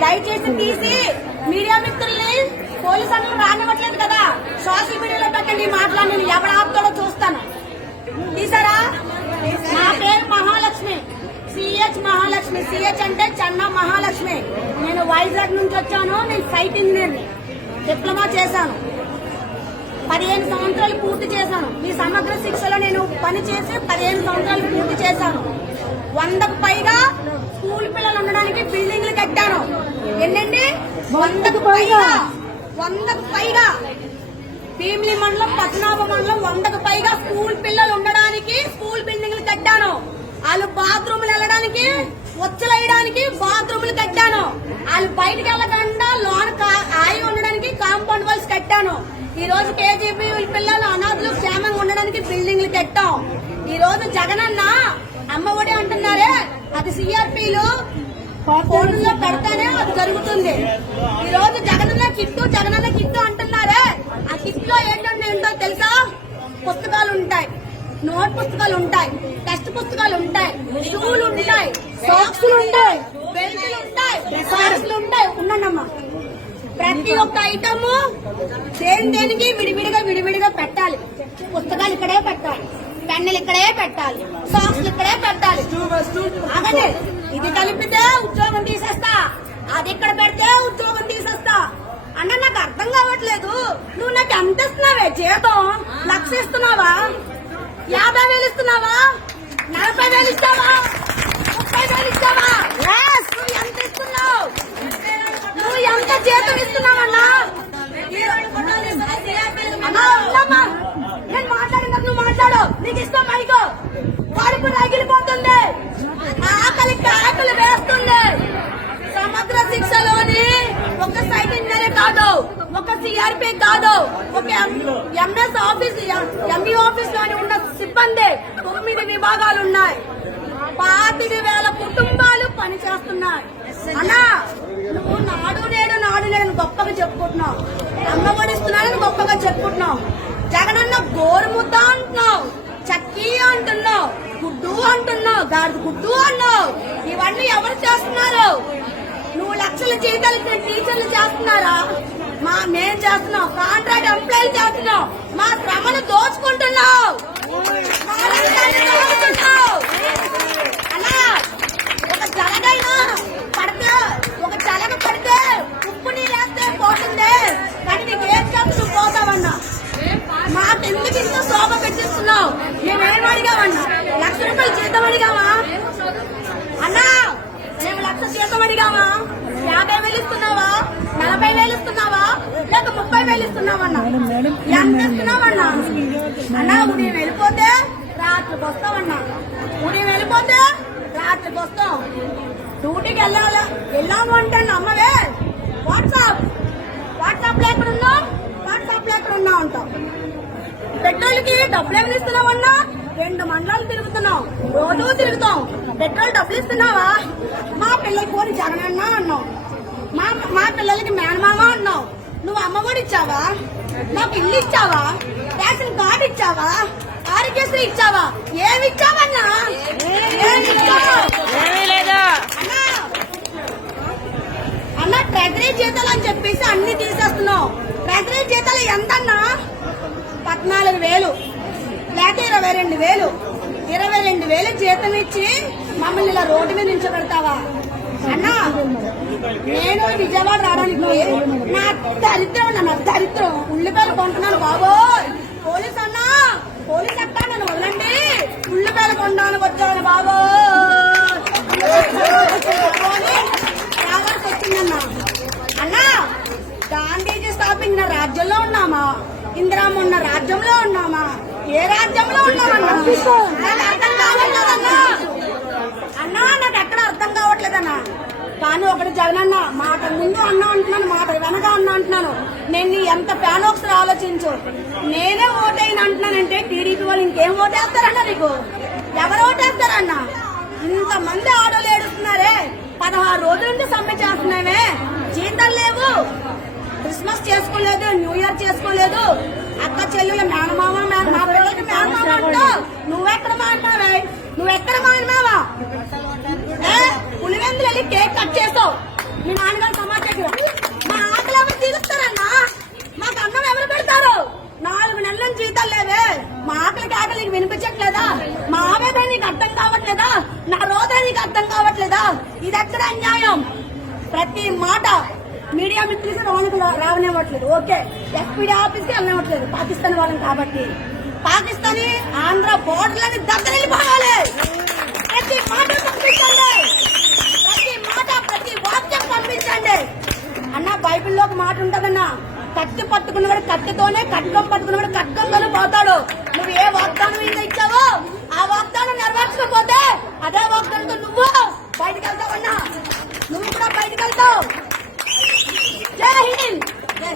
దయచేసి తీసి మీడియా మిత్రుల్ని పోలీసు అన్నలు రానివ్వట్లేదు కదా. సోషల్ మీడియాలో పెట్టండి మాట్లాడి నేను ఎవరు ఆపుతాడో చూస్తాను. తీసారా? నా పేరు మహాలక్ష్మి. సిహెచ్ మహాలక్ష్మి. సిహెచ్ అంటే చెన్న మహాలక్ష్మి. నేను వైజాగ్ నుంచి వచ్చాను. నేను సైట్ ఇంజనీర్ని. డిప్లొమా చేశాను. పదిహేను సంవత్సరాలు పూర్తి చేశాను. ఈ సమగ్ర శిక్షలో నేను పని చేసి పదిహేను సంవత్సరాలు పూర్తి చేశాను. వందకు పైగా స్కూల్ పిల్లలు ఉండడానికి బిల్డింగ్లు కట్టాను ఎన్నండి? వందకు పైగా. వందకు పైగా. భీమిలి మండలం పద్మనాభ మండలం వందకు పైగా స్కూల్ పిల్లలు ఉండడానికి స్కూల్ బిల్డింగ్లు కట్టాను. వాళ్ళు బాత్రూమ్లు వెళ్ళడానికి వచ్చలేయడానికి బాత్రూమ్లు కట్టాను. వాళ్ళు బయటకు వెళ్ళకుండా లోన్ ఆయి ఉండడానికి కాంపౌండ్ వాల్స్ కట్టాను. ఈ రోజు కేజీబీ పిల్లలు అనాథులు క్షేమంగా ఉండడానికి బిల్డింగ్లు కట్టాం. ఈ రోజు జగనన్న అమ్మ ఒడి అంటున్నారే అది సిఆర్పీలు ఫోన్లో పెడతానే అది జరుగుతుంది. ఈ రోజు జగనన్న కిట్టు జగనన్న కిట్టు అంటున్నారే ఆ కిట్లో ఏంటంటే ఏంటో తెలుసా? పుస్తకాలు ఉంటాయి నోట్ పుస్తకాలు ఉంటాయి టెక్స్ట్ పుస్తకాలు ఉంటాయి షూలు ఉంటాయి సాక్స్లు ఉంటాయి బెల్ట్లు ఉంటాయి సాక్స్లు ఉంటాయి ఉన్నానమ్మా. ప్రతి ఒక్క ఐటమ్ దేని దేనికి విడివిడిగా విడివిడిగా పెట్టాలి. పుస్తకాలు ఇక్కడే పెట్టాలి. పెన్నులు ఇక్కడే పెట్టాలి. సాక్స్లు ఇక్కడే పెట్టాలి. ఆగండి. ఇది కలిపితే ఉద్యోగం తీసేస్తా. అది ఇక్కడ పెడితే ఉద్యోగం తీసేస్తా. అన్న నాకు అర్థం కావట్లేదు. నువ్వు నాకు ఎంత ఇస్తున్నావే? జీతం? లక్ష ఇస్తున్నావా? యాభై వేలు ఇస్తున్నావా? నలభై వేలు ఇస్తావా? ముప్పై వేలు ఇస్తావా? నువ్వు ఎంత ఇస్తున్నావు? నువ్వు ఎంత జీతం ఇస్తున్నావన్నా అన్నా, ఉందమ్మా. నేను మాట్లాడిన నువ్వు మాట్లాడు నీకు ఇష్టం మైకో కడుపు రగిలిపోతుంది ఆకలి ఆకలి వేస్తుంది సమగ్ర శిక్షలోని ఒక సైట్ ఇంజనీర్ కాదు ఒక కాదు. ఒక ఎంఎస్ ఆఫీస్ ఎంఈ ఆఫీస్లోని ఉన్న సిబ్బంది తొమ్మిది విభాగాలు ఉన్నాయి పాతిక వేల కుటుంబాలు పనిచేస్తున్నాయి. అన్నా నువ్వు నాడు నేడు నాడు నేడు గొప్పగా చెప్పుకుంటున్నావు. అమ్మవడిస్తున్నానని గొప్పగా చెప్పుకుంటున్నావు. జగనన్న గోరుముద్ద అంటున్నావు. చక్కీ అంటున్నావు. గుడ్డు అంటున్నావు. గాడి గుడ్డు అన్నావు. ఇవన్నీ ఎవరు చేస్తున్నారు? నువ్వు లక్షల జీతాలు టీచర్లు మేం చేస్తున్నాం కాంట్రాక్ట్ ఎంప్లాయీ చేస్తున్నాం మా శ్రమను దోచుకుంటున్నాం అలా ఒక జలగైనా పడితే ఒక జలగ పడితే ఉప్పు నీళ్ళేస్తే పోతుంది. కానీ నీకు ఏం చెప్పు నువ్వు పోతావన్నా. మాకెందుకు ఇంత శోభ పెట్టిస్తున్నావు? మేమేం అడిగామన్నా? లక్ష రూపాయలు జీతం అడిగామా? అన్నా మేము లక్ష జీతం అడిగామా? యాభై వేలు ఇస్తున్నావా? నలభై వేలు ఇస్తున్నావా? లేక ముప్పై వేలు ఇస్తున్నావన్నా ఎంత ఇస్తున్నావన్నా అన్నా ఉదయం వెళ్ళిపోతే రాత్రికి వస్తామన్నా ఉదయం వెళ్ళిపోతే రాత్రికి వస్తాం డ్యూటీకి వెళ్ళాలా. వెళ్ళాము అంటే అమ్మవే. వాట్సాప్. వాట్సాప్లో ఎక్కడ వాట్సాప్లో ఎక్కడ ఉన్నా ఉంటాం పెట్రోల్కి డబ్బులు ఏమి ఇస్తున్నావన్నా? రెండు మండలాలు తిరుగుతున్నాం రోజు తిరుగుతాం పెట్రోల్ డబ్బులు ఇస్తున్నావా? మా పిల్లలకి ఫోన్ జగనన్నా అన్నాం మా మా పిల్లలకి మేనమామ అన్నావు నువ్వు అమ్మఒడి ఇచ్చావా? మాకు ఇల్లు ఇచ్చావా? రేషన్ కార్డు ఇచ్చావా? ఆరోగ్యశ్రీ ఇచ్చావా? ఏమి ఇచ్చావన్నా? అన్న ట్రెజరీ జీతాలు అని చెప్పేసి అన్ని తీసేస్తున్నావు. ట్రెజరీ జీతాలు ఎంతన్నా? పద్నాలుగు వేలు. లేక ఇరవై రెండు వేలు. ఇరవై రెండు వేలు జీతం ఇచ్చి మమ్మల్ని ఇలా రోడ్డు మీద నిల్చోబెడతావా? అన్నా నేను విజయవాడ రావడానికి నా దరిద్రం అన్న, నా దరిద్రం. ఉల్లిపాయలు కొంటున్నాను బాబోయ్. పోలీస్ అన్నా పోలీస్ అట్టా నన్ను వదలండి. ఉల్లిపాయలు కొనడానికి వచ్చాను బాబోయ్. రావాల్సి వచ్చిందన్నా అన్నా గాంధీజీ స్థాపించిన రాజ్యంలో ఉన్నామా? ఇందిరామ ఉన్న రాజ్యంలో ఉన్నామా? ఏ రాజ్యంలో ఉన్నామన్నా? అర్థం చెప్పట్లేదన్నా. కానీ ఒకటి జగనన్న మాట ముందు అన్నా అంటున్నాను మాట వెనక అన్నా అంటున్నాను. నేను నీ ఎంత ఫ్యాన్ ఒకసారి ఆలోచించు? నేనే ఓటైన అంటున్నానంటే టీడీపీ వాళ్ళు ఇంకేం ఓటేస్తారన్నా నీకు? ఎవరు ఓటేస్తారన్నా? ఇంతమంది ఆడోళ్ళు ఏడుస్తున్నారే. పదహారు రోజుల నుంచి సమ్మె చేస్తున్నామే జీతాలు లేవు. క్రిస్మస్ చేసుకోలేదు న్యూ ఇయర్ చేసుకోలేదు. అక్క చెల్లెలు మేనమామ మేన మా పిల్లలకి మేనమామ అంటావు నువ్వే మీ నాన్నగారు సమాచారం మా ఆకలి ఎవరు తీరుస్తారన్నా? మాకు అన్నం ఎవరు పెడతారు? నాలుగు నెలల జీతాలు లేవే మా ఆకలికి ఆకలి నీకు వినిపించట్లేదా? మా ఆవేదన నీకు అర్థం కావట్లేదా? నా రోదన నీకు అర్థం కావట్లేదా? ఇది ఎక్కడ అన్యాయం? ప్రతి మాట మీడియా మిత్రులకి లోనికి రావనివ్వట్లేదు. ఓకే. ఎస్పీడీ ఆఫీస్కి వెళ్ళనివ్వట్లేదు. పాకిస్తాన్ వాళ్ళని కాబట్టి. పాకిస్తానీ ఆంధ్ర బోర్డర్లని దగ్గరెళ్ళిపోవాలి ప్రతి మాట పంపించండి ప్రతి మాట ప్రతి వాక్యం పంపించండి అన్న బైబిల్లో ఒక మాట ఉంటదన్నా కత్తి పట్టుకున్నవాడు కత్తితోనే కట్కం పట్టుకున్నవాడు కట్కంతోనే పోతాడు. నువ్వు ఏ వాగ్దానం